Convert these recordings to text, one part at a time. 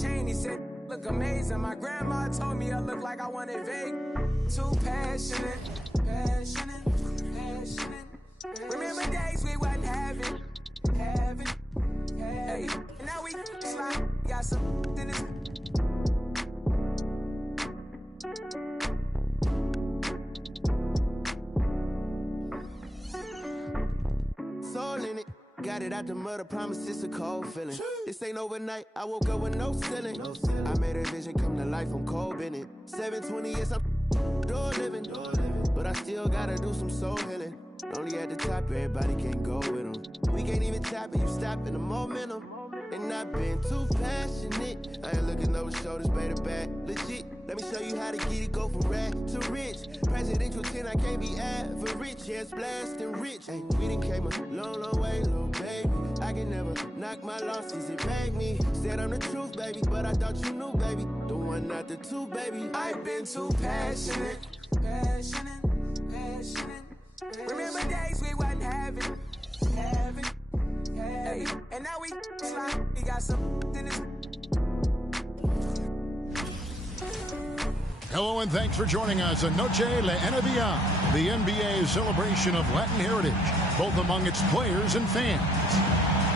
chain, he said, look amazing. My grandma told me I look like I wanted vague. Too passionate. Remember days we wasn't having. Hey, and now we slide, got some in this. Soul in it, got it out the mud, I promise it's a cold feeling. This ain't overnight, I woke up with no ceiling. I made a vision come to life, I'm cold in it. 720 years, I'm door living. But I still gotta do some soul healing. Only at the top, everybody can't go with them. We can't even tap it, you stopping the momentum. And I've been too passionate. I ain't looking over shoulders, baby, back. Legit, let me show you how to get it, go from rag to rich. Presidential 10, I can't be average. Yeah, it's blasting rich. Hey, we done came a long, long way, little baby. I can never knock my losses, it bag me. Said I'm the truth, baby, but I thought you knew, baby. The one, not the two, baby. I've been too passionate. Remember days we wasn't having. Hey, and now we slide, we got some in this. Hello and thanks for joining us on Noche La NBA, the NBA celebration of Latin heritage, both among its players and fans.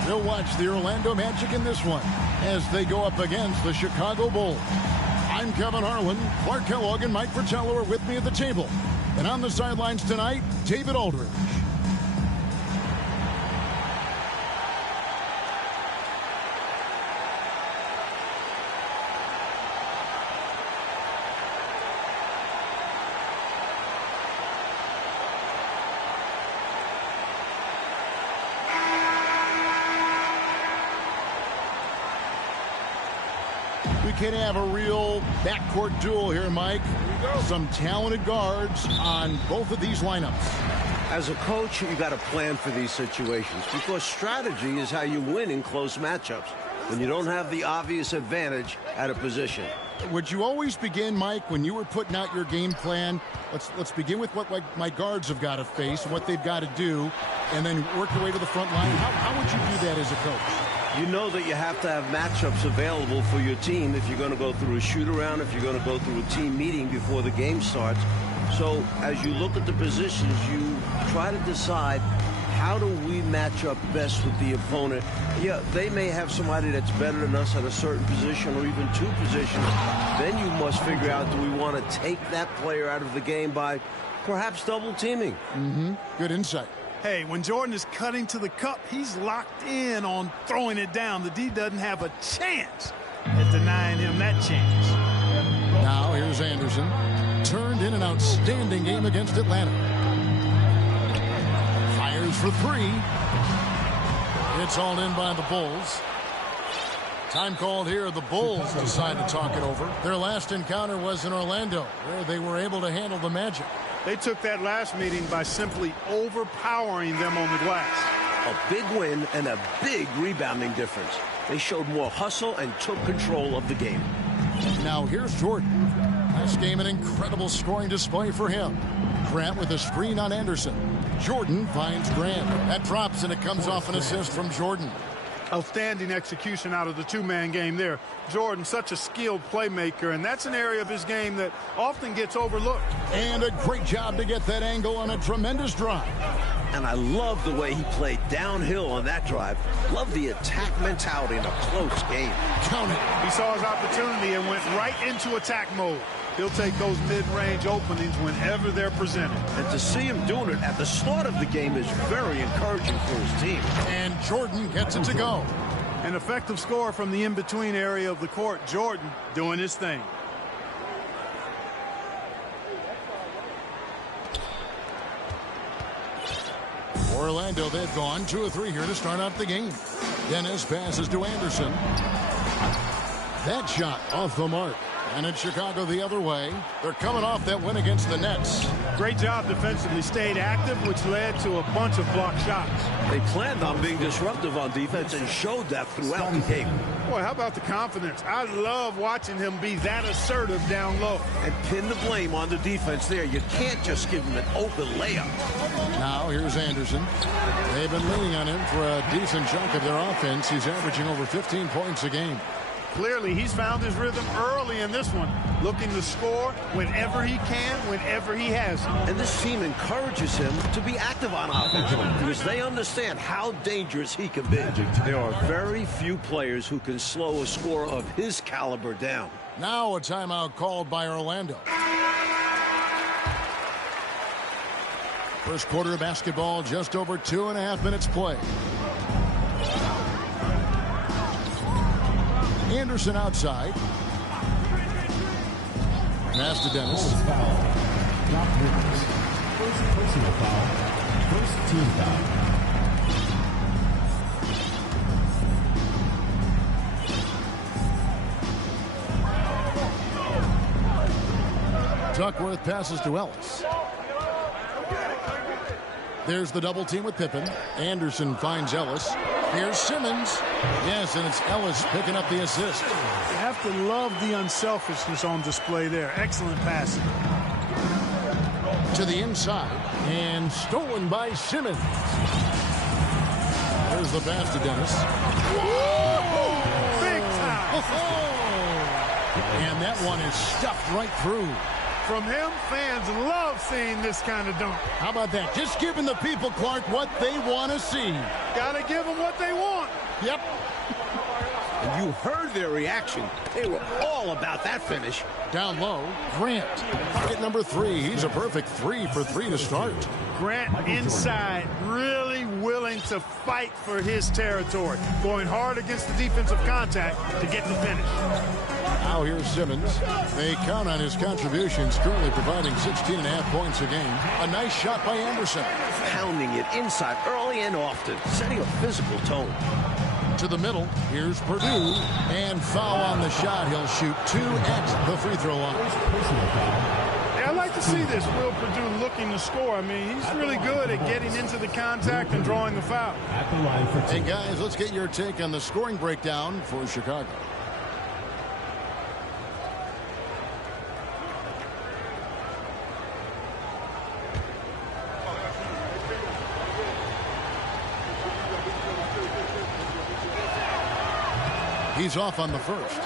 We'll watch the Orlando Magic in this one as they go up against the Chicago Bulls. I'm Kevin Harlan. Clark Kellogg and Mike Fratello are with me at the table. And on the sidelines tonight, David Aldridge. We can have a real backcourt duel here, Mike. Some talented guards on both of these lineups. As a coach, you got to plan for these situations because strategy is how you win in close matchups when you don't have the obvious advantage at a position. Would you always begin, Mike, when you were putting out your game plan? Let's begin with what my guards have got to face, what they've got to do, and then work your way to the front line. How would you do that as a coach? You know that you have to have matchups available for your team if you're going to go through a shoot-around, if you're going to go through a team meeting before the game starts. So as you look at the positions, you try to decide, how do we match up best with the opponent? Yeah, they may have somebody that's better than us at a certain position or even two positions. Then you must figure out, do we want to take that player out of the game by perhaps double teaming? Good insight. Hey, when Jordan is cutting to the cup, he's locked in on throwing it down. The D doesn't have a chance at denying him that chance. Now here's Anderson. Turned in an outstanding game against Atlanta. Fires for three. It's all in by the Bulls. Time called here. The Bulls decide to talk it over. Their last encounter was in Orlando, where they were able to handle the Magic. They took that last meeting by simply overpowering them on the glass. A big win and a big rebounding difference. They showed more hustle and took control of the game. Now here's Jordan. Last game, an incredible scoring display for him. Grant with a screen on Anderson. Jordan finds Grant. That drops, and it comes off an assist from Jordan. Outstanding execution out of the two-man game there. Jordan, such a skilled playmaker, and that's an area of his game that often gets overlooked. And a great job to get that angle on a tremendous drive. And I love the way he played downhill on that drive. Love the attack mentality in a close game. Count it. He saw his opportunity and went right into attack mode. He'll take those mid-range openings whenever they're presented. And to see him doing it at the start of the game is very encouraging for his team. And Jordan gets it to go. An effective score from the in-between area of the court. Jordan doing his thing. Orlando, they've gone 2 of 3 here to start out the game. Dennis passes to Anderson. That shot off the mark. And it's Chicago the other way. They're coming off that win against the Nets. Great job defensively. Stayed active, which led to a bunch of blocked shots. They planned on being disruptive on defense and showed that throughout the game. Boy, how about the confidence? I love watching him be that assertive down low. And pin the blame on the defense there. You can't just give him an open layup. Now here's Anderson. They've been leaning on him for a decent chunk of their offense. He's averaging over 15 points a game. Clearly, he's found his rhythm early in this one, looking to score whenever he can, whenever he has to. And this team encourages him to be active on offense because they understand how dangerous he can be. There are very few players who can slow a scorer of his caliber down. Now a timeout called by Orlando. First quarter of basketball, just over 2.5 minutes play. Anderson outside. Pass to Dennis. First personal foul. First team foul. Duckworth passes to Ellis. There's the double team with Pippen. Anderson finds Ellis. Here's Simmons. Yes, and it's Ellis picking up the assist. You have to love the unselfishness on display there. Excellent passing. To the inside. And stolen by Simmons. There's the pass to Dennis. Whoa! Big time. And that one is stuffed right through. From him, fans love seeing this kind of dunk. How about that? Just giving the people, Clark, what they want to see. Gotta give them what they want. Yep. And you heard their reaction. They were all about that finish. Down low, Grant. Bucket number 3. He's a perfect 3 for 3 to start. Grant inside, really willing to fight for his territory. Going hard against the defensive contact to get the finish. Now here's Simmons. They count on his contributions, currently providing 16.5 points a game. A nice shot by Anderson. Pounding it inside early and often, setting a physical tone. To the middle, here's Purdue. And foul on the shot. He'll shoot 2 at the free throw line. Yeah, I like to see this. Will Purdue looking to score. I mean, he's really good at getting into the contact and drawing the foul. At the line for 2. Hey, guys, let's get your take on the scoring breakdown for Chicago. He's off on the first.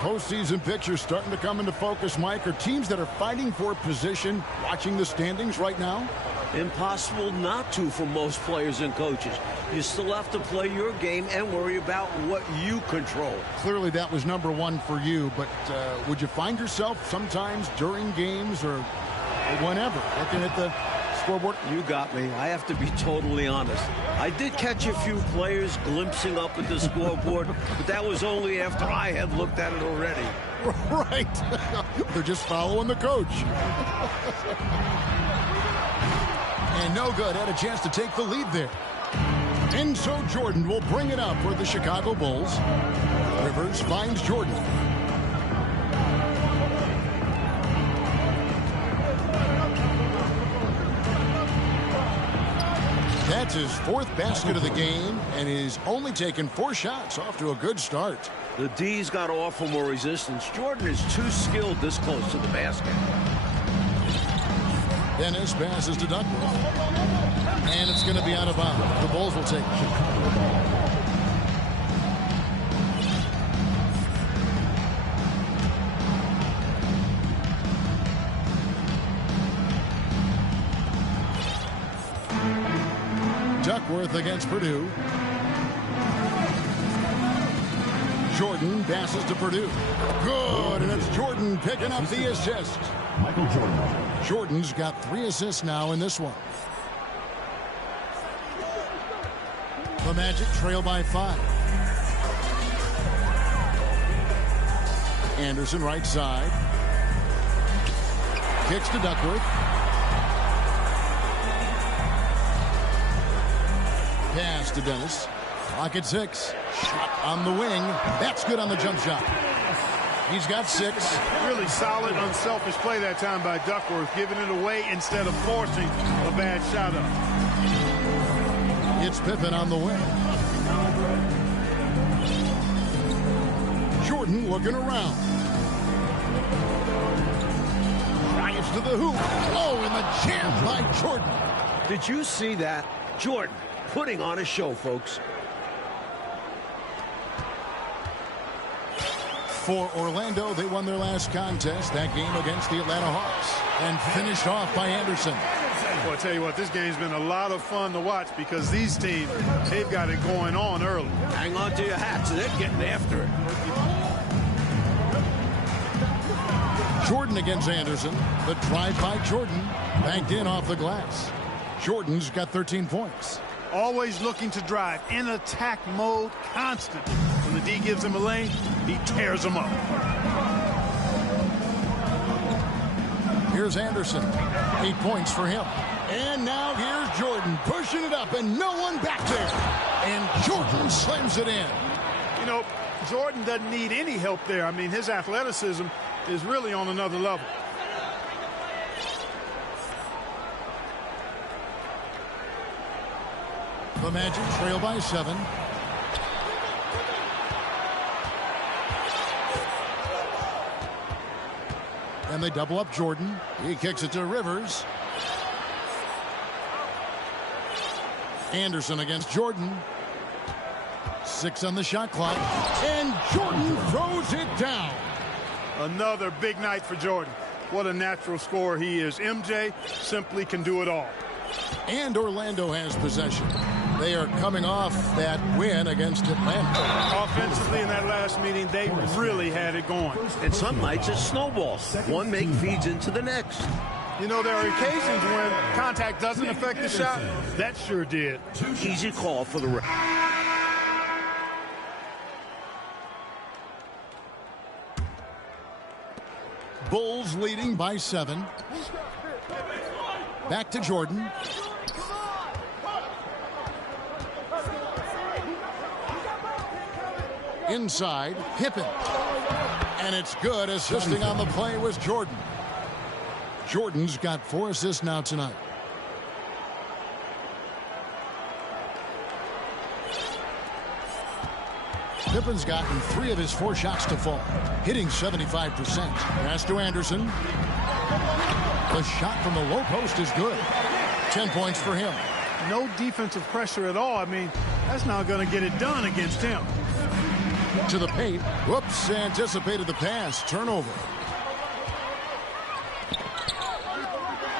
Postseason pictures starting to come into focus, Mike. Are teams that are fighting for position watching the standings right now? Impossible not to for most players and coaches. You still have to play your game and worry about what you control. Clearly that was number 1 for you, but would you find yourself sometimes during games or whenever looking at the scoreboard? You got me. I have to be totally honest. I did catch a few players glimpsing up at the scoreboard, but that was only after I had looked at it already. Right. They're just following the coach. And no good. Had a chance to take the lead there. And so Jordan will bring it up for the Chicago Bulls. Rivers finds Jordan. That's his 4th basket of the game, and he's only taken 4 shots. Off to a good start. The D's got to offer more resistance. Jordan is too skilled this close to the basket. Dennis passes to Duckworth. And it's going to be out of bounds. The Bulls will take it. Duckworth against Purdue. Jordan passes to Purdue. Good, and it's Jordan picking up the assist. Michael Jordan. Jordan's got 3 assists now in this one. The Magic trail by 5. Anderson right side. Kicks to Duckworth. Pass to Dennis. Clock at 6. Shot on the wing. That's good on the jump shot. He's got 6. Really solid, unselfish play that time by Duckworth, giving it away instead of forcing a bad shot up. It's Pippen on the wing. Jordan looking around. Drives to the hoop. Oh, and the jam by Jordan. Did you see that? Jordan putting on a show, folks. For Orlando, they won their last contest, that game against the Atlanta Hawks, and finished off by Anderson. Well, I tell you what, this game's been a lot of fun to watch because these teams, they've got it going on early. Hang on to your hats. They're getting after it. Jordan against Anderson. The drive by Jordan. Banked in off the glass. Jordan's got 13 points. Always looking to drive in attack mode constantly. When the D gives him a lane, he tears them up. Here's Anderson. 8 points for him. And now here's Jordan pushing it up and no one back there. And Jordan slams it in. You know, Jordan doesn't need any help there. I mean, his athleticism is really on another level. The Magic trail by 7. And they double up Jordan. He kicks it to Rivers. Anderson against Jordan. 6 on the shot clock. And Jordan throws it down. Another big night for Jordan. What a natural scorer he is. MJ simply can do it all. And Orlando has possession. They are coming off that win against Atlanta. Offensively in that last meeting, they really had it going. And some nights it snowballs. One make feeds into the next. You know, there are occasions when contact doesn't affect the shot. That sure did. Easy call for the ref. Bulls leading by 7. Back to Jordan. Inside, Pippen. And it's good. Assisting on the play was Jordan. Jordan's got 4 assists now tonight. Pippen's gotten 3 of his 4 shots to fall, hitting 75%. Pass to Anderson. The shot from the low post is good. 10 points for him. No defensive pressure at all. I mean, that's not going to get it done against him. To the paint. Whoops, anticipated the pass. Turnover.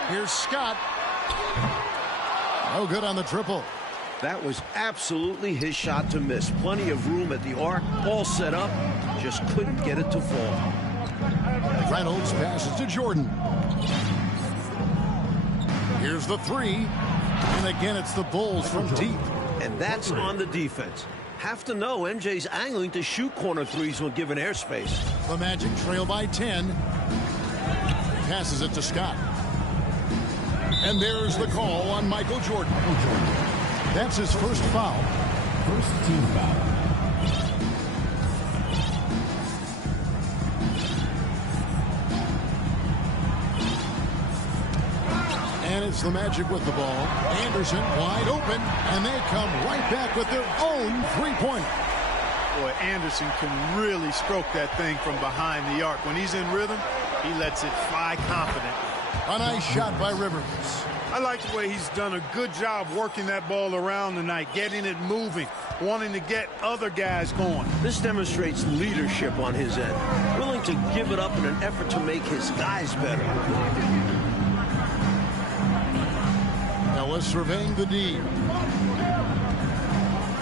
Here's Scott. No good on the triple. That was absolutely his shot to miss. Plenty of room at the arc. All set up. Just couldn't get it to fall. Reynolds passes to Jordan. Here's the 3. And again, it's the Bulls from deep. And that's on the defense. Have to know MJ's angling to shoot corner threes when given airspace. The Magic trail by 10. Passes it to Scott. And there's the call on Michael Jordan. That's his first foul. First team foul. And it's the Magic with the ball. Anderson wide open, and they come right back with their own 3-pointer. Boy, Anderson can really stroke that thing from behind the arc. When he's in rhythm, he lets it fly confidently. A nice shot by Rivers. I like the way he's done a good job working that ball around tonight, getting it moving, wanting to get other guys going. This demonstrates leadership on his end, willing to give it up in an effort to make his guys better. Ellis surveying the D.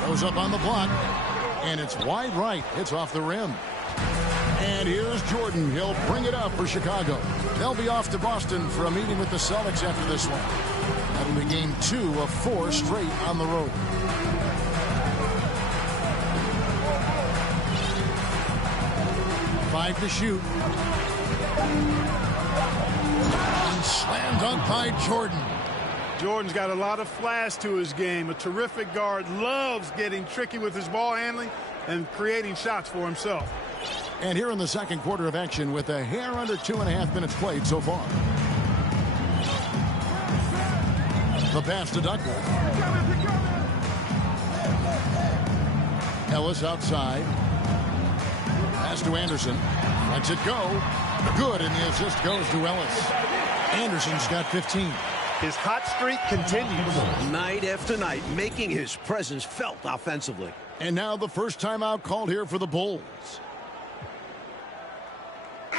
Goes up on the block, and it's wide right. It's off the rim. And here's Jordan. He'll bring it up for Chicago. They'll be off to Boston for a meeting with the Celtics after this one. That'll be game 2 of 4 straight on the road. Five to shoot. And slam dunk by Jordan. Jordan's got a lot of flash to his game. A terrific guard, loves getting tricky with his ball handling and creating shots for himself. And here in the second quarter of action with a hair under 2.5 minutes played so far. The pass to Duckworth. Ellis outside. Pass to Anderson. Lets it go. Good, and the assist goes to Ellis. Anderson's got 15. His hot streak continues. Night after night, making his presence felt offensively. And now the first timeout called here for the Bulls.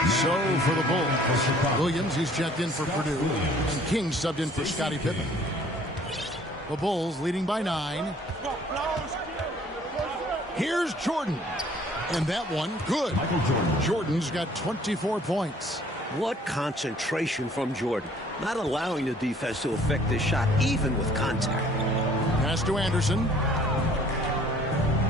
So for the Bulls, Williams, he's checked in for Purdue, and King subbed in for Scottie Pippen. The Bulls leading by 9. Here's Jordan. And that one, good. Jordan's got 24 points. What concentration from Jordan. Not allowing the defense to affect this shot, even with contact. Pass to Anderson.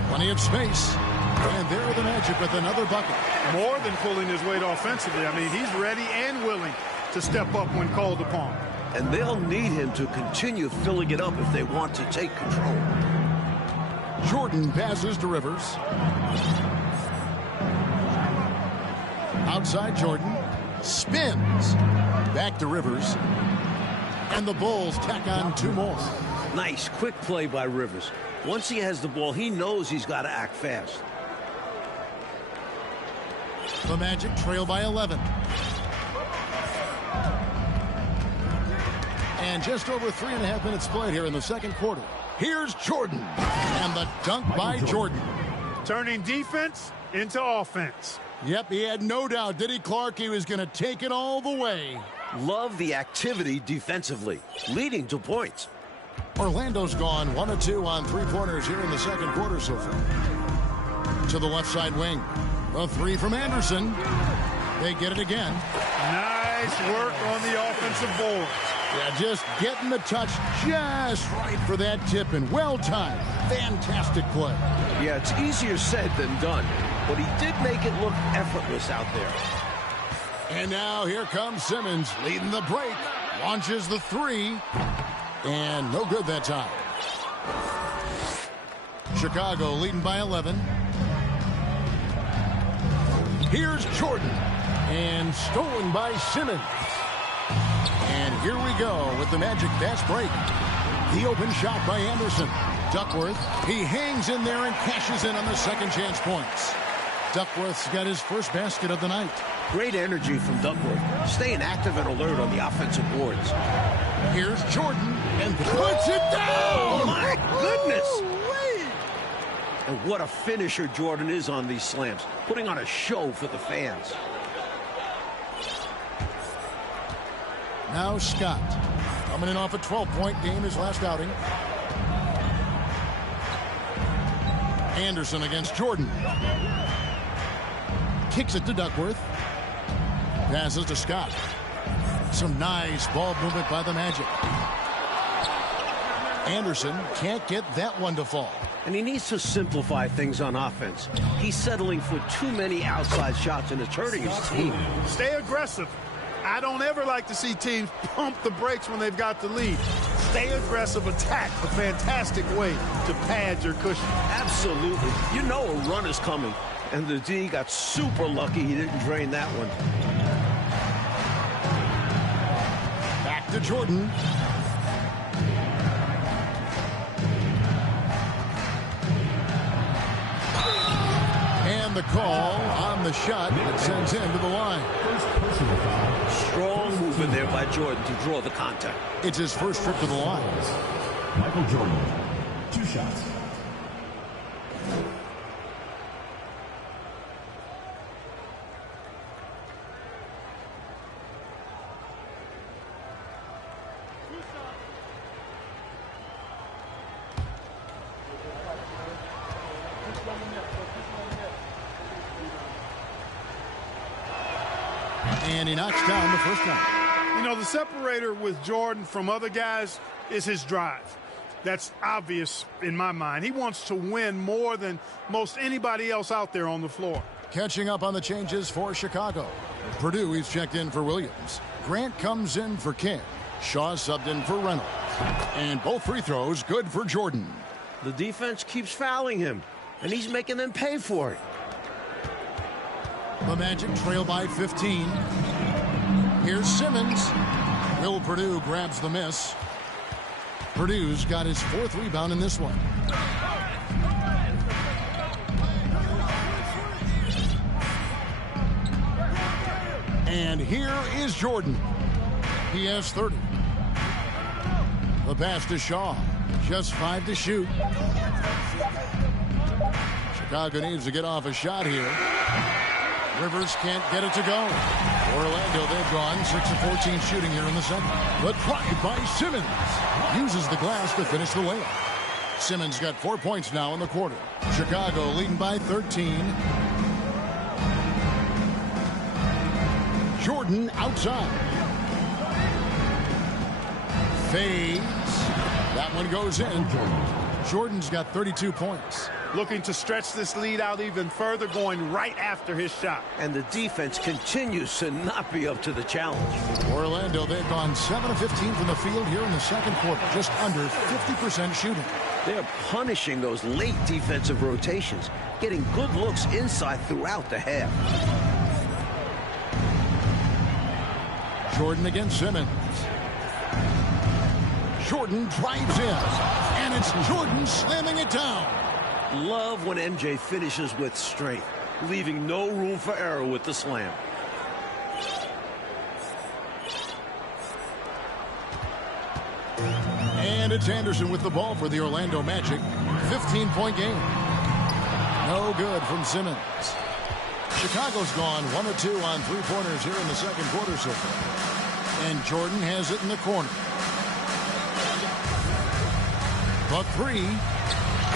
Plenty of space. And there are the Magic with another bucket. More than pulling his weight offensively. I mean, he's ready and willing to step up when called upon. And they'll need him to continue filling it up if they want to take control. Jordan passes to Rivers. Outside Jordan. Spins. Back to Rivers. And the Bulls tack on 2 more. Nice, quick play by Rivers. Once he has the ball, he knows he's got to act fast. The Magic trail by 11. And just over 3.5 minutes played here in the second quarter. Here's Jordan. And the dunk by Jordan. Turning defense into offense. Yep, he had no doubt, did he, Clark? He was going to take it all the way. Love the activity defensively, leading to points. Orlando's gone 1 of 2 on 3-pointers here in the second quarter so far. To the left side wing. A 3 from Anderson. They get it again. Nice work on the offensive board. Yeah, just getting the touch just right for that tip, and well-timed. Fantastic play. Yeah, it's easier said than done, but he did make it look effortless out there. And now here comes Simmons leading the break. Launches the 3. And no good that time. Chicago leading by 11. Here's Jordan. And stolen by Simmons. And here we go with the Magic fast break. The open shot by Anderson. Duckworth, he hangs in there and cashes in on the second chance points. Duckworth's got his first basket of the night. Great energy from Duckworth, staying active and alert on the offensive boards. Here's Jordan, and puts it down! Oh, my goodness! And what a finisher Jordan is on these slams, putting on a show for the fans. Now Scott, coming in off a 12-point game his last outing. Anderson against Jordan. Kicks it to Duckworth. Passes to Scott. Some nice ball movement by the Magic. Anderson can't get that one to fall. And he needs to simplify things on offense. He's settling for too many outside shots, and it's hurting his team. Stay aggressive. I don't ever like to see teams pump the brakes when they've got the lead. Stay aggressive, attack, a fantastic way to pad your cushion. Absolutely. You know a run is coming. And the D got super lucky he didn't drain that one. Back to Jordan. And the call on the shot that sends him to the line. Strong movement there by Jordan to draw the contact. It's his first trip to the line. Michael Jordan, 2 shots. And he knocks down the first one. You know, the separator with Jordan from other guys is his drive. That's obvious in my mind. He wants to win more than most anybody else out there on the floor. Catching up on the changes for Chicago. Purdue, he's checked in for Williams. Grant comes in for King. Shaw subbed in for Reynolds. And both free throws good for Jordan. The defense keeps fouling him, and he's making them pay for it. The Magic trail by 15. Here's Simmons. Will Purdue grabs the miss. Purdue's got his 4th rebound in this one. And here is Jordan. He has 30. The pass to Shaw. Just 5 to shoot. Chicago needs to get off a shot here. Rivers can't get it to go. Orlando, they've gone 6 of 14 shooting here in the second. The drive by Simmons uses the glass to finish the layup. Simmons got 4 points now in the quarter. Chicago leading by 13. Jordan outside. Fades. That one goes in. Jordan's got 32 points. Looking to stretch this lead out even further, going right after his shot. And the defense continues to not be up to the challenge. Orlando, they've gone 7 of 15 from the field here in the second quarter. Just under 50% shooting. They're punishing those late defensive rotations, getting good looks inside throughout the half. Jordan against Simmons. Jordan drives in, and it's Jordan slamming it down. Love when MJ finishes with strength, leaving no room for error with the slam. And it's Anderson with the ball for the Orlando Magic. 15-point game. No good from Simmons. Chicago's gone 1 of 2 on three-pointers here in the second quarter so far. And Jordan has it in the corner. The three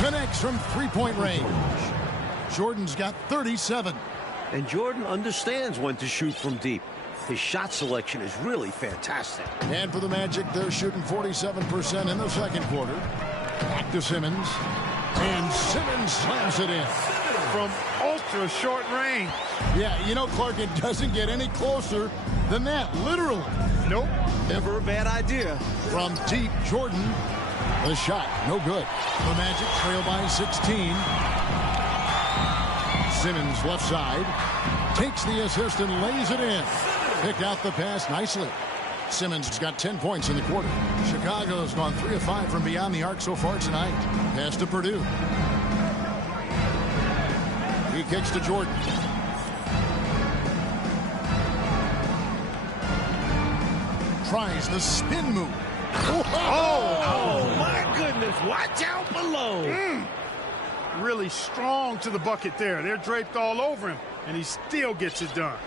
connects from three-point range. Jordan's got 37. And Jordan understands when to shoot from deep. His shot selection is really fantastic. And for the Magic, they're shooting 47% in the second quarter. Back to Simmons. And Simmons slams it in. From ultra short range. Yeah, you know, Clark, it doesn't get any closer than that, literally. Nope. Never a bad idea. From deep, Jordan. The shot, no good. The Magic trail by 16. Simmons left side. Takes the assist and lays it in. Picked out the pass nicely. Simmons has got 10 points in the quarter. Chicago's gone 3 of 5 from beyond the arc so far tonight. Pass to Purdue. He kicks to Jordan. Tries the spin move. Oh, my goodness. Watch out below. Really strong to the bucket there. They're draped all over him, and he still gets it done.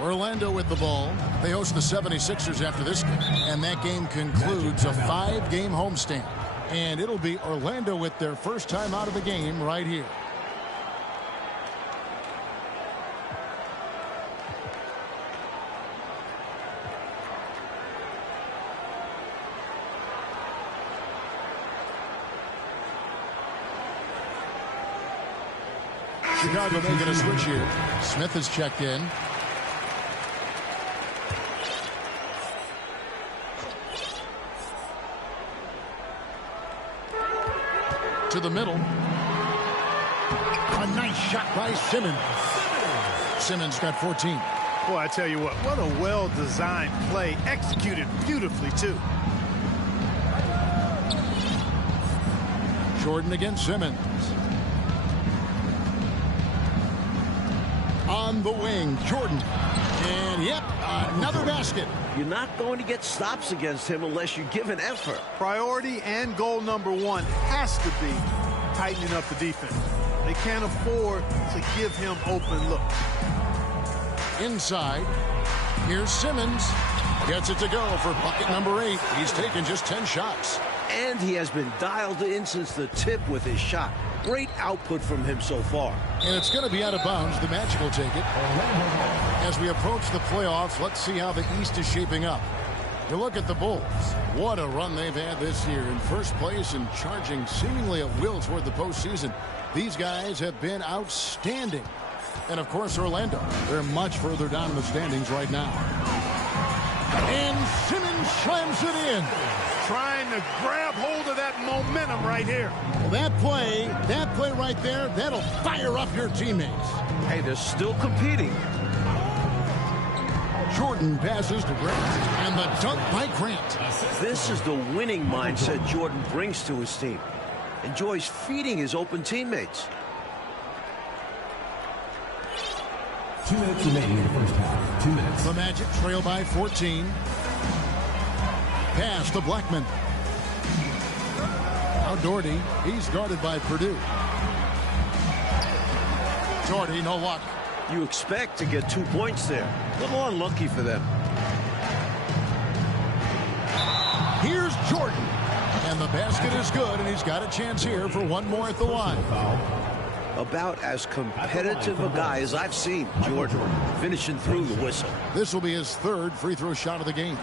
Orlando with the ball. They host the 76ers after this game, and that game concludes a 5-game homestand. And it'll be Orlando with their first time out of the game right here. Chicago making a switch here. Smith has checked in. To the middle. A nice shot by Simmons. Simmons got 14. Boy, I tell you what a well-designed play. Executed beautifully, too. Jordan against Simmons. On the wing, Jordan. And, yep, another basket. You're not going to get stops against him unless you give an effort. Priority and goal number one has to be tightening up the defense. They can't afford to give him open looks. Inside, here's Simmons. Gets it to go for bucket number 8. He's taken just 10 shots. And he has been dialed in since the tip with his shot. Great output from him so far. And it's going to be out of bounds. The Magic will take it. As we approach the playoffs, let's see how the East is shaping up. You look at the Bulls. What a run they've had this year. In first place and charging seemingly at will toward the postseason. These guys have been outstanding. And, of course, Orlando. They're much further down in the standings right now. And Simmons slams it in. Trying to grab hold of that momentum right here. Well, that play right there, that'll fire up your teammates. Hey, they're still competing. Jordan passes to Grant, and the dunk by Grant. This is the winning mindset Jordan brings to his team. Enjoys feeding his open teammates. 2 minutes remaining in the first half. 2 minutes. The Magic trail by 14. Pass to Blackman. Now Doherty, he's guarded by Purdue. Doherty, no luck. You expect to get 2 points there. A little unlucky for them. Here's Jordan. And the basket is good, and he's got a chance here for one more at the line. About as competitive a guy as I've seen, Jordan, finishing through the whistle. This will be his third free throw shot of the game.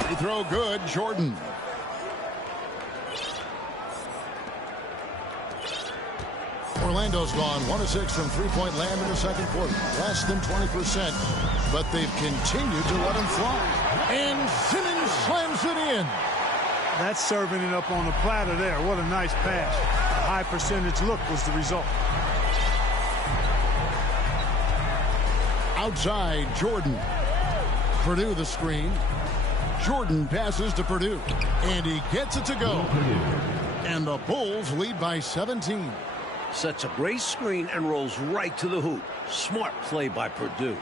Free throw good, Jordan. Orlando's gone 1 of 6 from three-point land in the second quarter. Less than 20%. But they've continued to let him fly. And Simmons slams it in. That's serving it up on the platter there. What a nice pass. A high percentage look was the result. Outside, Jordan. Purdue the screen. Jordan passes to Purdue. And he gets it to go. And the Bulls lead by 17. Sets a great screen and rolls right to the hoop. Smart play by Purdue.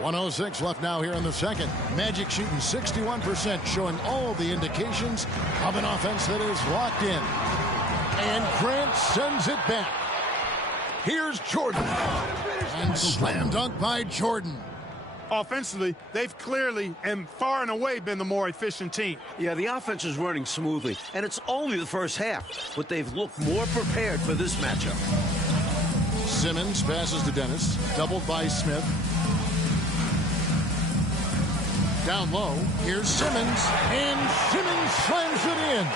1:06 left now here in the second. Magic shooting 61%, showing all the indications of an offense that is locked in. And Grant sends it back. Here's Jordan. And slam dunk by Jordan. Offensively, they've clearly and far and away been the more efficient team. Yeah, the offense is running smoothly, and it's only the first half, but they've looked more prepared for this matchup. Simmons passes to Dennis, doubled by Smith. Down low, here's Simmons, and Simmons slams it in.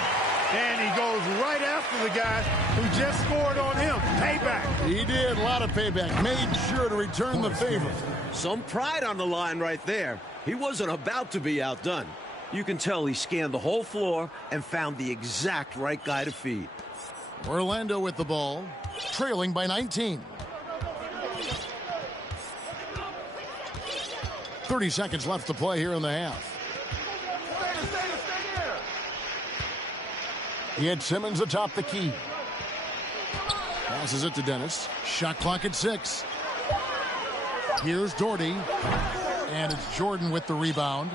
And he goes right after the guy who just scored on him. Payback. He did, a lot of payback. Made sure to return the favor. Some pride on the line right there. He wasn't about to be outdone. You can tell he scanned the whole floor and found the exact right guy to feed. Orlando with the ball, trailing by 19. 30 seconds left to play here in the half. He had Simmons atop the key. Passes it to Dennis. Shot clock at 6. Here's Doherty. And it's Jordan with the rebound.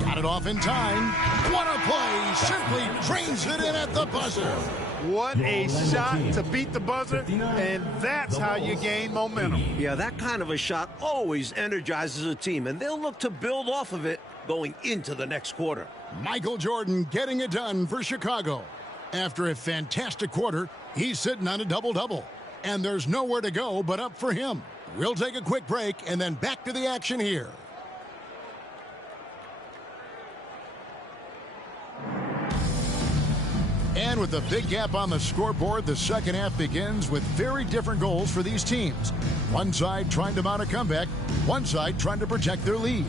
Got it off in time. What a play. Simply drains it in at the buzzer. What a shot to beat the buzzer, and that's how you gain momentum. Yeah, that kind of a shot always energizes a team, and they'll look to build off of it going into the next quarter. Michael Jordan getting it done for Chicago. After a fantastic quarter, he's sitting on a double-double. And there's nowhere to go but up for him. We'll take a quick break and then back to the action here. And with the big gap on the scoreboard, the second half begins with very different goals for these teams. One side trying to mount a comeback, one side trying to protect their lead.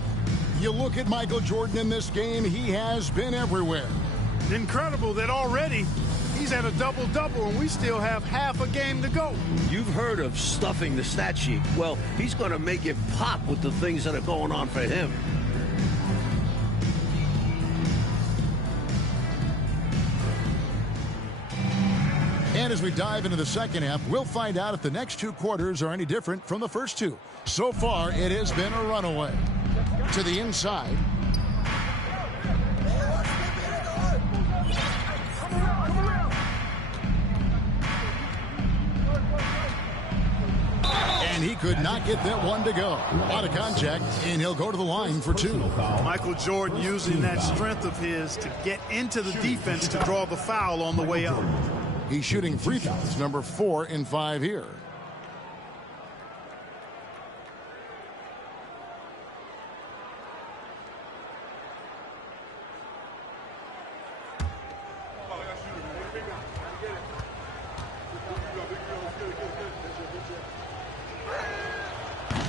You look at Michael Jordan in this game, he has been everywhere. Incredible that already he's at a double-double and we still have half a game to go. You've heard of stuffing the stat sheet. Well, he's going to make it pop with the things that are going on for him. And as we dive into the second half, we'll find out if the next two quarters are any different from the first two. So far, it has been a runaway. To the inside. And he could not get that one to go. Out of contact, and he'll go to the line for two. Michael Jordan using that strength of his to get into the defense to draw the foul on the way up. He's shooting free throws, number 4 in 5 here.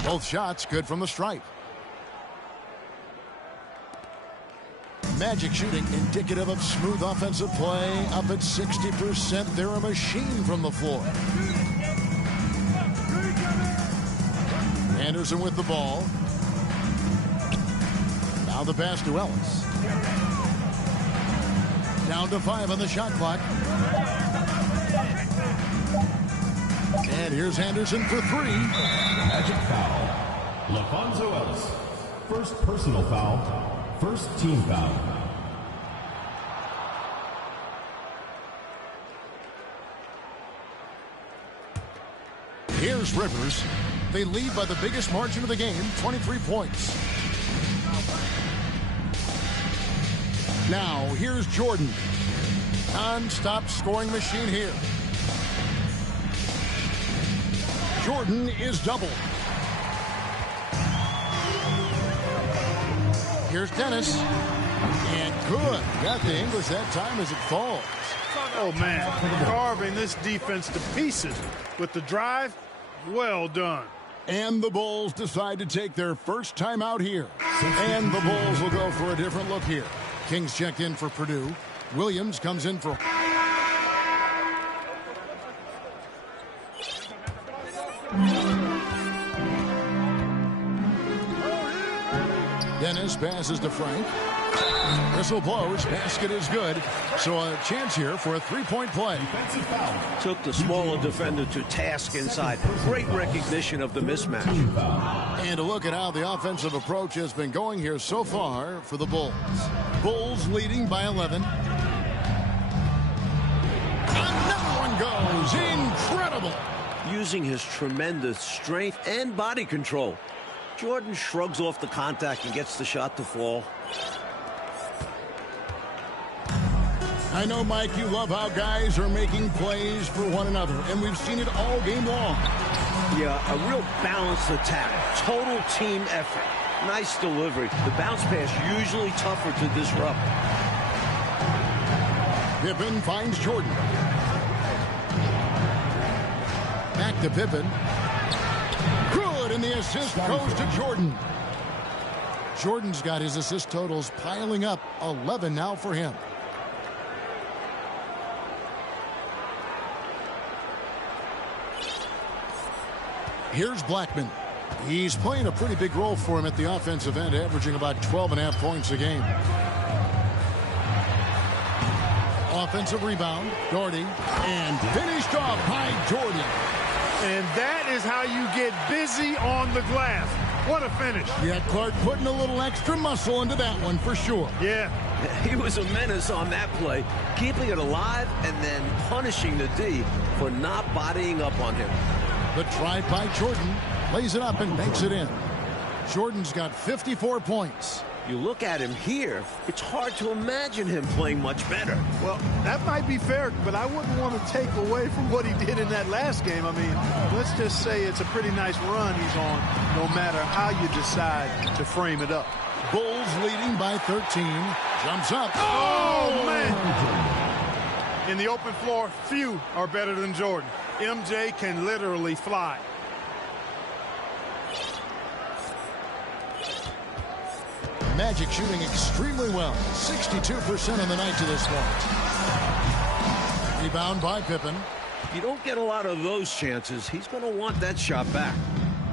Both shots good from the stripe. Magic shooting indicative of smooth offensive play. Up at 60%. They're a machine from the floor. Anderson with the ball. Now the pass to Ellis. Down to 5 on the shot clock. And here's Anderson for 3. Magic foul. LaFonso Ellis. First personal foul. First team foul. Here's Rivers. They lead by the biggest margin of the game, 23 points. Now, here's Jordan. Non-stop scoring machine here. Jordan is doubled. Here's Dennis. And good. Got the English that time as it falls. Oh, man. Carving this defense to pieces with the drive. Well done. And the Bulls decide to take their first time out here. And the Bulls will go for a different look here. Kings checked in for Purdue. Williams comes in for... Dennis passes to Frank. Whistle blows. Basket is good. So a chance here for a three-point play. Took the smaller defender to task inside. Great recognition of the mismatch. And a look at how the offensive approach has been going here so far for the Bulls. Bulls leading by 11. Another one goes. Incredible. Using his tremendous strength and body control. Jordan shrugs off the contact and gets the shot to fall. I know, Mike, you love how guys are making plays for one another, and we've seen it all game long. Yeah, a real balanced attack. Total team effort. Nice delivery. The bounce pass usually tougher to disrupt. Pippen finds Jordan. Back to Pippen. Good, and the assist goes to Jordan. Jordan's got his assist totals piling up. 11 now for him. Here's Blackman. He's playing a pretty big role for him at the offensive end, averaging about 12.5 points a game. Offensive rebound, Doherty, and finished off by Jordan. And that is how you get busy on the glass. What a finish. Yeah, Clark putting a little extra muscle into that one for sure. Yeah. He was a menace on that play, keeping it alive and then punishing the D for not bodying up on him. The drive by Jordan, lays it up and banks it in. Jordan's got 54 points. You look at him here, it's hard to imagine him playing much better. Well, that might be fair, but I wouldn't want to take away from what he did in that last game. I mean, let's just say it's a pretty nice run he's on, no matter how you decide to frame it up. Bulls leading by 13. Jumps up. Oh, man! In the open floor, few are better than Jordan. MJ can literally fly. Magic shooting extremely well. 62% on the night to this point. Rebound by Pippen. You don't get a lot of those chances. He's going to want that shot back.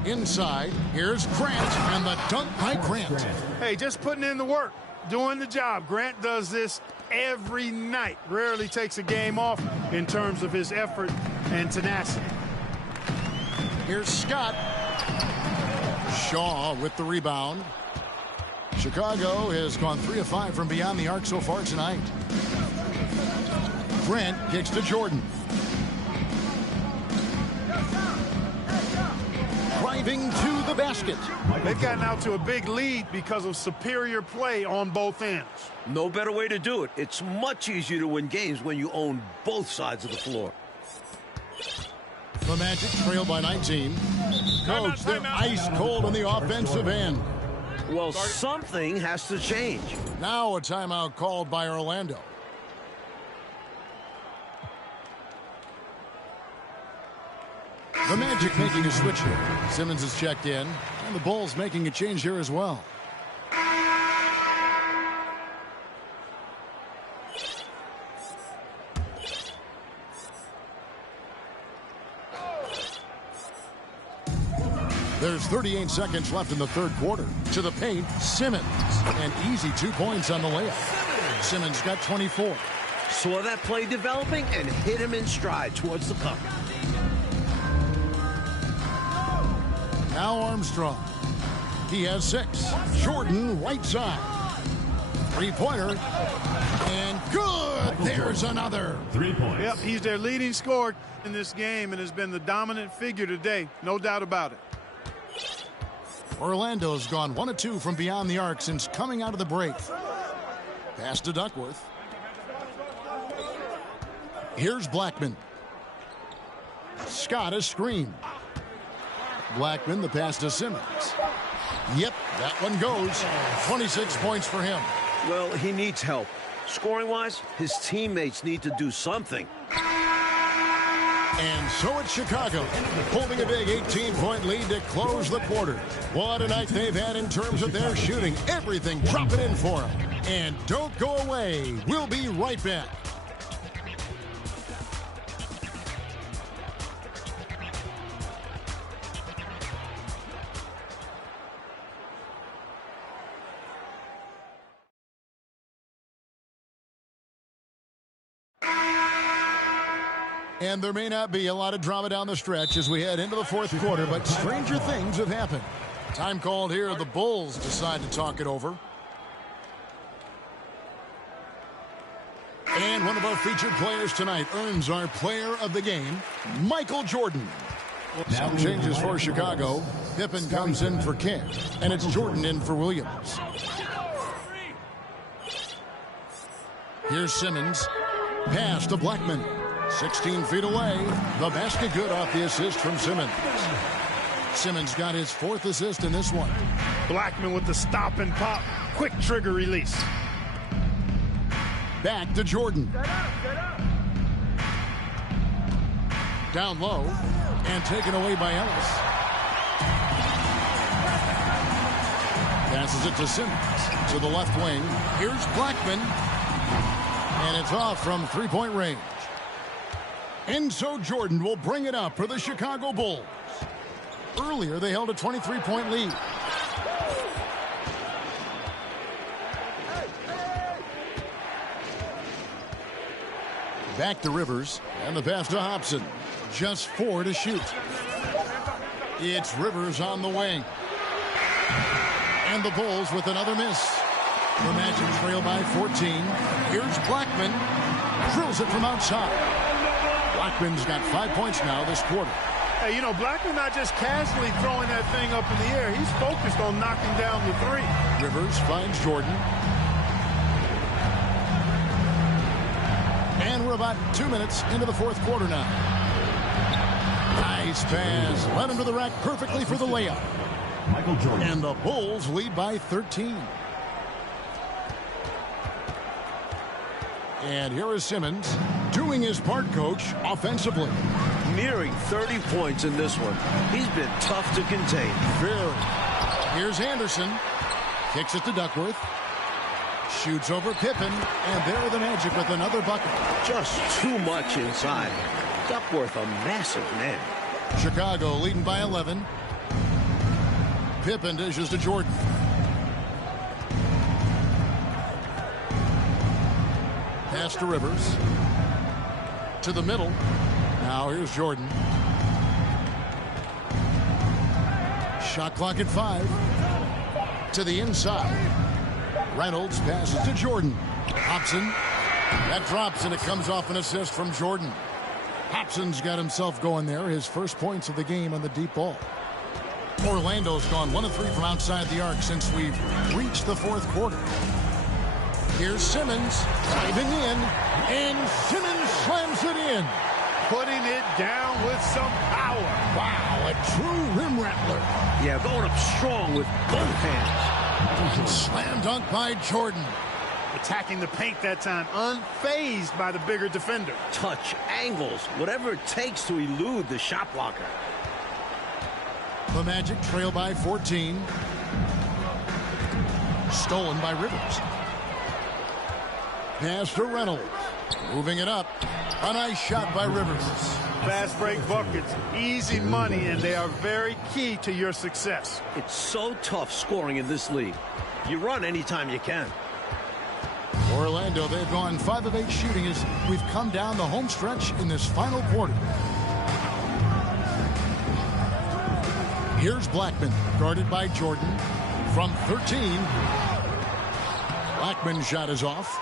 Inside, here's Grant, and the dunk by Grant. Hey, just putting in the work, doing the job. Grant does this every night. Rarely takes a game off in terms of his effort and tenacity. Here's Scott. Shaw with the rebound. Chicago has gone 3 of 5 from beyond the arc so far tonight. Grant kicks to Jordan. Driving to the basket. They've gotten out to a big lead because of superior play on both ends. No better way to do it. It's much easier to win games when you own both sides of the floor. The Magic trail by 19. Coach, they're ice cold on the offensive end. Well, something has to change. Now a timeout called by Orlando. The Magic making a switch here. Simmons is checked in, and the Bulls making a change here as well. There's 38 seconds left in the third quarter. To the paint, Simmons. An easy 2 points on the layup. Simmons got 24. Saw that play developing and hit him in stride towards the cup. Now Armstrong. He has 6. Jordan right side. Three-pointer. And good. There's another. 3 points. Yep, he's their leading scorer in this game and has been the dominant figure today. No doubt about it. Orlando's gone 1 of 2 from beyond the arc since coming out of the break. Pass to Duckworth. Here's Blackman. Scott a screen. Blackman, the pass to Simmons. Yep, that one goes. 26 points for him. Well, he needs help. Scoring-wise, his teammates need to do something. And so it's Chicago, holding a big 18-point lead to close the quarter. What a night they've had in terms of their shooting. Everything dropping in for them. And don't go away. We'll be right back. And there may not be a lot of drama down the stretch as we head into the fourth quarter, but stranger things have happened. Time called here. The Bulls decide to talk it over. And one of our featured players tonight earns our player of the game, Michael Jordan. Some changes for Chicago. Pippen comes in for King, and it's Jordan in for Williams. Here's Simmons. Pass to Blackman. 16 feet away. The basket good off the assist from Simmons. Simmons got his 4th assist in this one. Blackman with the stop and pop. Quick trigger release. Back to Jordan. Down low and taken away by Ellis. Passes it to Simmons to the left wing. Here's Blackman. And it's off from three-point range. And so Jordan will bring it up for the Chicago Bulls. Earlier, they held a 23-point lead. Back to Rivers, and the pass to Hobson. Just 4 to shoot. It's Rivers on the wing. And the Bulls with another miss. The Magic trail by 14. Here's Blackman. Drills it from outside. Blackman's got 5 points now this quarter. Hey, you know, Blackman not just casually throwing that thing up in the air. He's focused on knocking down the three. Rivers finds Jordan. And we're about 2 minutes into the fourth quarter now. Nice pass. Led him to the rack perfectly for the layup. Michael Jordan. And the Bulls lead by 13. And here is Simmons doing his part, coach, offensively. Nearing 30 points in this one. He's been tough to contain. Very. Here's Anderson. Kicks it to Duckworth. Shoots over Pippen. And there are the Magic with another bucket. Just too much inside. Duckworth, a massive man. Chicago leading by 11. Pippen dishes to Jordan. Pass to Rivers. To the middle. Now here's Jordan. Shot clock at 5. To the inside. Reynolds passes to Jordan. Hobson. That drops and it comes off an assist from Jordan. Hobson's got himself going there. His first points of the game on the deep ball. Orlando's gone 1 of 3 from outside the arc since we've reached the fourth quarter. Here's Simmons driving in, and Simmons slams it in. Putting it down with some power. Wow, a true rim rattler. Yeah, going up strong with both hands. Slam dunk by Jordan. Attacking the paint that time, unfazed by the bigger defender. Touch, angles, whatever it takes to elude the shot blocker. The Magic trail by 14. Stolen by Rivers. Pass to Reynolds. Moving it up. A nice shot by Rivers. Fast break buckets, easy money, and they are very key to your success. It's so tough scoring in this league. You run anytime you can. Orlando, they've gone 5 of 8 shooting as we've come down the home stretch in this final quarter. Here's Blackman, guarded by Jordan from 13. Blackman's shot is off.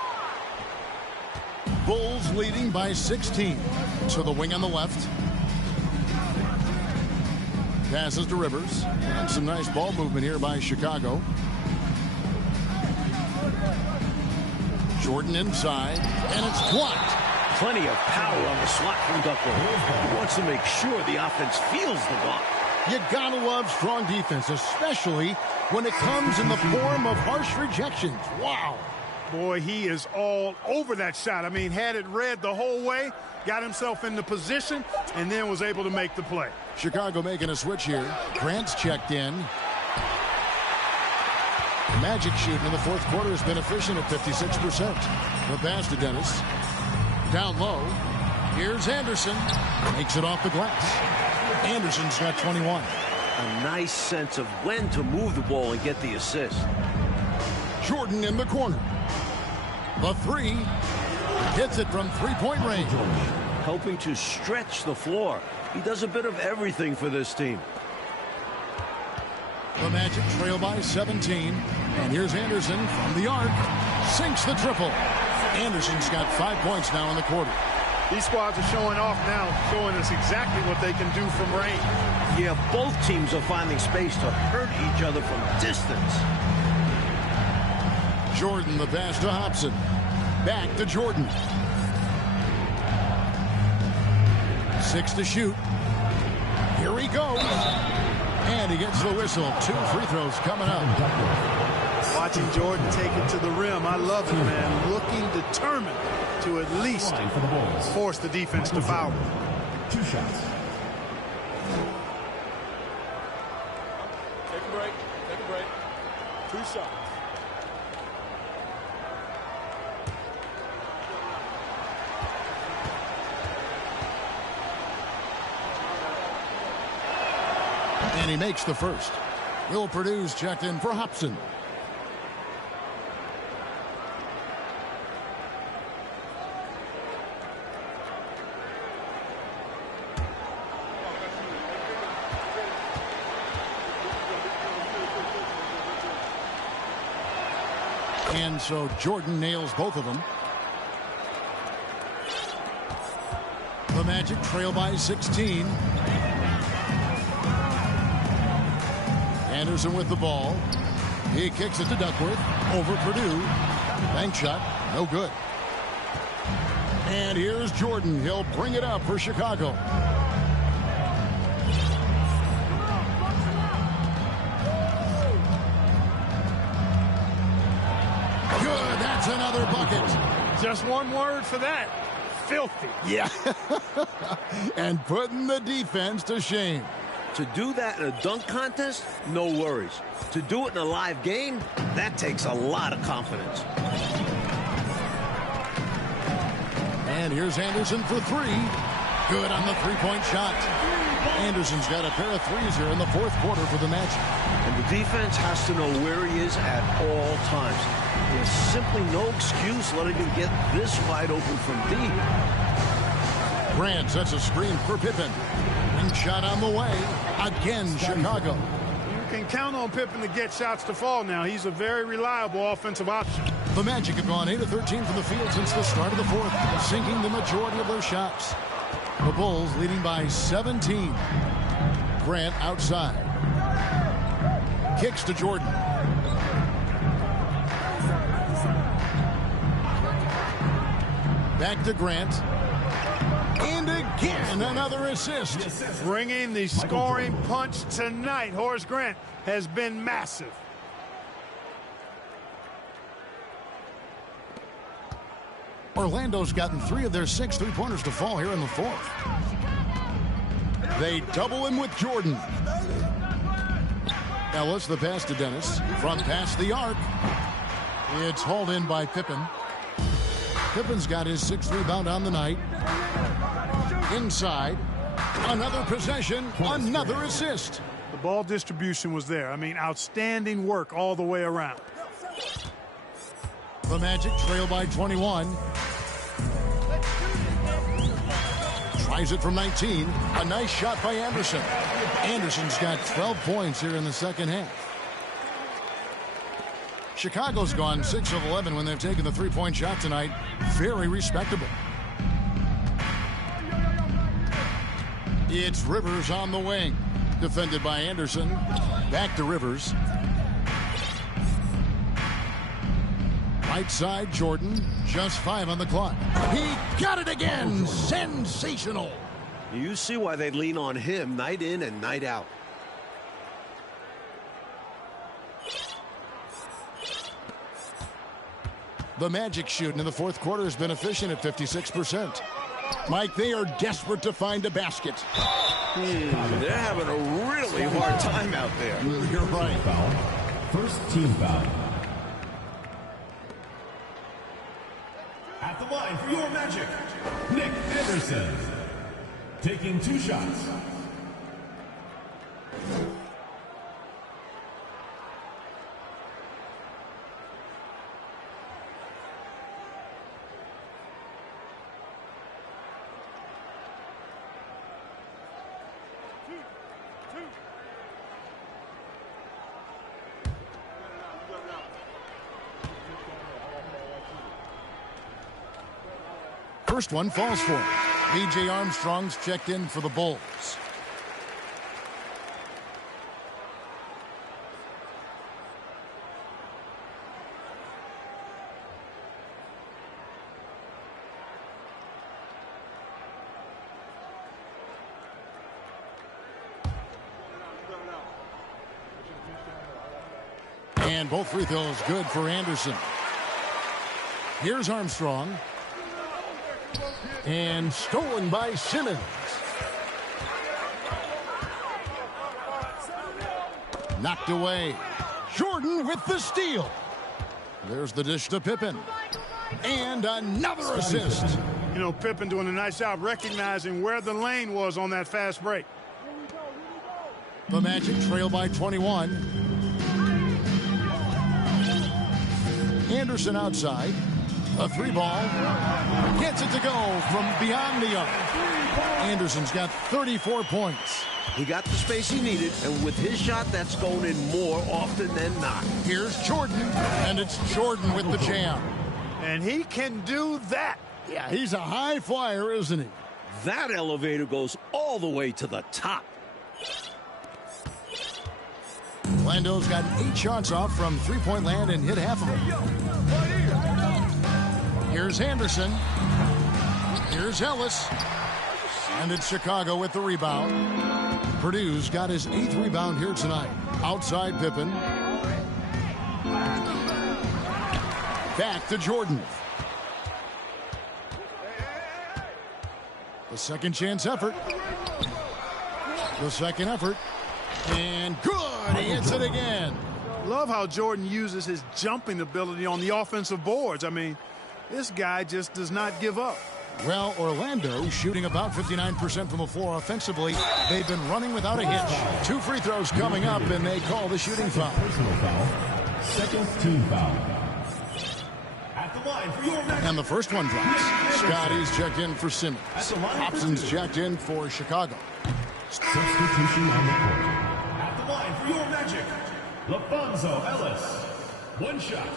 Bulls leading by 16. So the wing on the left. Passes to Rivers. And some nice ball movement here by Chicago. Jordan inside, and it's blocked. Plenty of power on the slot from Duckworth. He wants to make sure the offense feels the block. You gotta love strong defense, especially when it comes in the form of harsh rejections. Wow. Boy, he is all over that shot. I mean, had it read the whole way, got himself in the position, and then was able to make the play. Chicago making a switch here. Grant's checked in. Magic shooting in the fourth quarter has been efficient at 56%. The pass to Dennis. Down low. Here's Anderson. Makes it off the glass. Anderson's got 21. A nice sense of when to move the ball and get the assist. Jordan in the corner. The three. Hits it from three-point range. Helping to stretch the floor. He does a bit of everything for this team. The Magic trail by 17. And here's Anderson from the arc. Sinks the triple. Anderson's got 5 points now in the quarter. These squads are showing off now, showing us exactly what they can do from range. Yeah, both teams are finding space to hurt each other from distance. Jordan, the pass to Hobson. Back to Jordan. 6 to shoot. Here he goes. And he gets the whistle. 2 free throws coming up. Watching Jordan take it to the rim, I love it, man. Looking determined to at least force the defense to foul. 2 shots. Take a break. Take a break. 2 shots. And he makes the first. Will Purdue's checked in for Hobson. And so Jordan nails both of them. The Magic trail by 16. Anderson with the ball. He kicks it to Duckworth. Over Purdue. Bank shot. No good. And here's Jordan. He'll bring it up for Chicago. Good. That's another bucket. Just one word for that. Filthy. Yeah. And putting the defense to shame. To do that in a dunk contest, no worries. To do it in a live game, that takes a lot of confidence. And here's Anderson for 3. Good on the three-point shot. Anderson's got a pair of threes here in the fourth quarter for the Magic. And the defense has to know where he is at all times. There's simply no excuse letting him get this wide open from deep. Grant sets a screen for Pippen. And shot on the way. Again, Chicago. You can count on Pippen to get shots to fall now. He's a very reliable offensive option. The Magic have gone 8 of 13 from the field since the start of the fourth, sinking the majority of their shots. The Bulls leading by 17. Grant outside. Kicks to Jordan. Back to Grant. And again, another assist. Bringing the scoring punch tonight. Horace Grant has been massive. Orlando's gotten 3 of their 6 three-pointers to fall here in the fourth. They double him with Jordan. Ellis, the pass to Dennis. From past the arc. It's hauled in by Pippen. Pippen's got his 6th rebound on the night. Inside. Another possession. Another assist. The ball distribution was there. I mean, outstanding work all the way around. The Magic trail by 21. Tries it from 19. A nice shot by Anderson. Anderson's got 12 points here in the second half. Chicago's gone 6 of 11 when they've taken the three-point shot tonight. Very respectable. It's Rivers on the wing. Defended by Anderson. Back to Rivers. Right side, Jordan. Just 5 on the clock. He got it again. Sensational. You see why they lean on him night in and night out. The Magic shooting in the fourth quarter has been efficient at 56%. Mike, they are desperate to find a basket. They're having a really hard time out there. You're right. Foul. First team foul. At the line for your Magic, Nick Anderson. Taking 2 shots. First one falls for him. B.J. Armstrong's checked in for the Bulls. And both free throws good for Anderson. Here's Armstrong. And stolen by Simmons. Knocked away. Jordan with the steal. There's the dish to Pippen. And another assist. You know, Pippen doing a nice job recognizing where the lane was on that fast break. The Magic trail by 21. Anderson outside. A 3-ball. Gets it to go from beyond the arc. Anderson's got 34 points. He got the space he needed, and with his shot, that's going in more often than not. Here's Jordan, and it's Jordan with the jam. And he can do that. Yeah, he's a high flyer, isn't he? That elevator goes all the way to the top. Lando's got 8 shots off from three-point land and hit half of them. Here's Anderson. Here's Ellis. And it's Chicago with the rebound. Purdue's got his 8th rebound here tonight. Outside Pippen. Back to Jordan. The second chance effort. The second effort. And good. He hits it again. Love how Jordan uses his jumping ability on the offensive boards. I mean, this guy just does not give up. Well, Orlando shooting about 59% from the floor offensively. They've been running without a hitch. 2 free throws coming up, and they call the shooting foul. Personal foul. Second team foul. At the line for your Magic. And the first one drops. Scotty's checked in for Simmons. Hobson's checked in for Chicago. Substitution on the court. At the line for your Magic, LaFonso Ellis. 1 shot.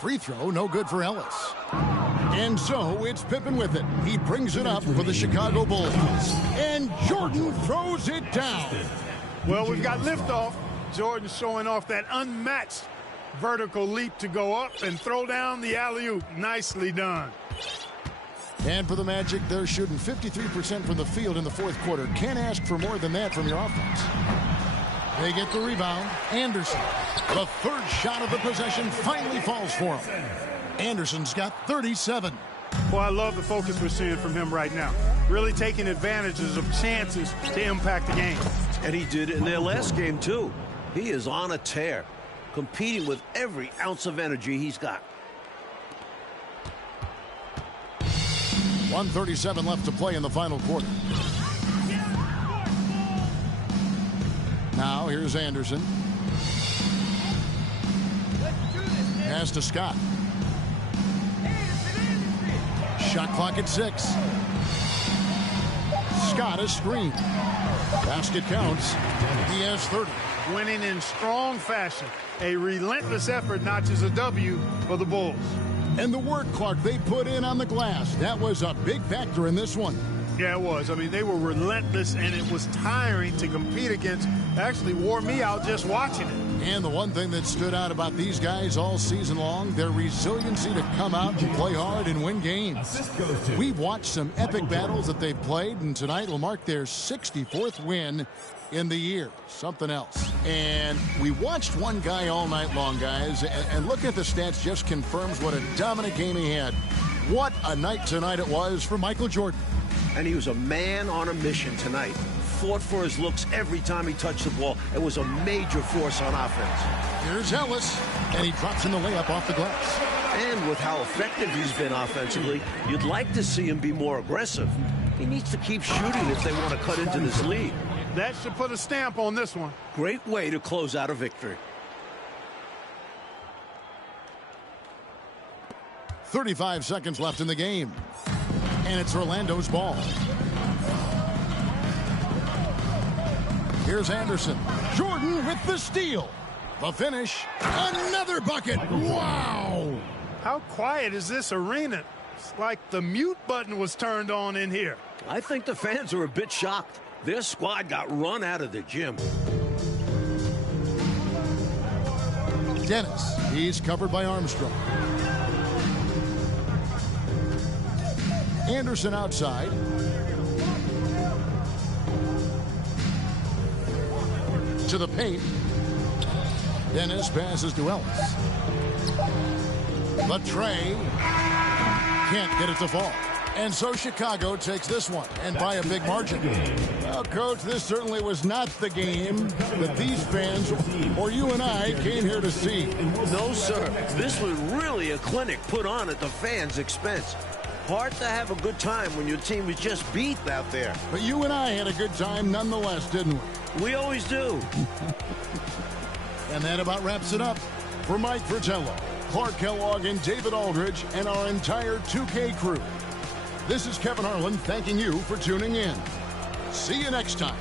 Free throw, no good for Ellis. And so it's Pippen with it. He brings it up for the Chicago Bulls. And Jordan throws it down. Well, we've got liftoff. Jordan showing off that unmatched vertical leap to go up and throw down the alley-oop. Nicely done. And for the Magic, they're shooting 53% from the field in the fourth quarter. Can't ask for more than that from your offense. They get the rebound. Anderson. The third shot of the possession finally falls for him. Anderson's got 37. Boy, I love the focus we're seeing from him right now. Really taking advantages of chances to impact the game. And he did it in their last game, too. He is on a tear. competing with every ounce of energy he's got. 1:37 left to play in the final quarter. Now here's Anderson. Pass to Scott. Shot clock at 6. Scott is screened. Basket counts. He has 30. Winning in strong fashion. A relentless effort notches a W for the Bulls. And the work, Clark, they put in on the glass. That was a big factor in this one. Yeah, it was. I mean, they were relentless, and it was tiring to compete against. Actually wore me out just watching it. And the one thing that stood out about these guys all season long, their resiliency to come out and play hard and win games. We've watched some epic battles that they've played, and tonight will mark their 64th win in the year. Something else. And we watched one guy all night long, guys, and looking at the stats just confirms what a dominant game he had. What a night tonight it was for Michael Jordan. And he was a man on a mission tonight. Fought for his looks every time he touched the ball. It was a major force on offense. Here's Ellis, and he drops in the layup off the glass. And with how effective he's been offensively, you'd like to see him be more aggressive. He needs to keep shooting if they want to cut into this lead. That should put a stamp on this one. Great way to close out a victory. 35 seconds left in the game. And it's Orlando's ball. Here's Anderson. Jordan with the steal. The finish. Another bucket. Wow. How quiet is this arena? It's like the mute button was turned on in here. I think the fans are a bit shocked. Their squad got run out of the gym. Dennis. He's covered by Armstrong. Anderson outside. To the paint. Dennis passes to Ellis. The tray. Can't get it to fall. And so Chicago takes this one, and by a big margin. Well, Coach, this certainly was not the game that these fans, or you and I, came here to see. No, sir. This was really a clinic put on at the fans' expense. Hard to have a good time when your team was just beat out there. But you and I had a good time nonetheless, didn't we? We always do. And that about wraps it up. For Mike Fratello, Clark Kellogg, and David Aldridge, and our entire 2K crew, this is Kevin Harlan thanking you for tuning in. See you next time.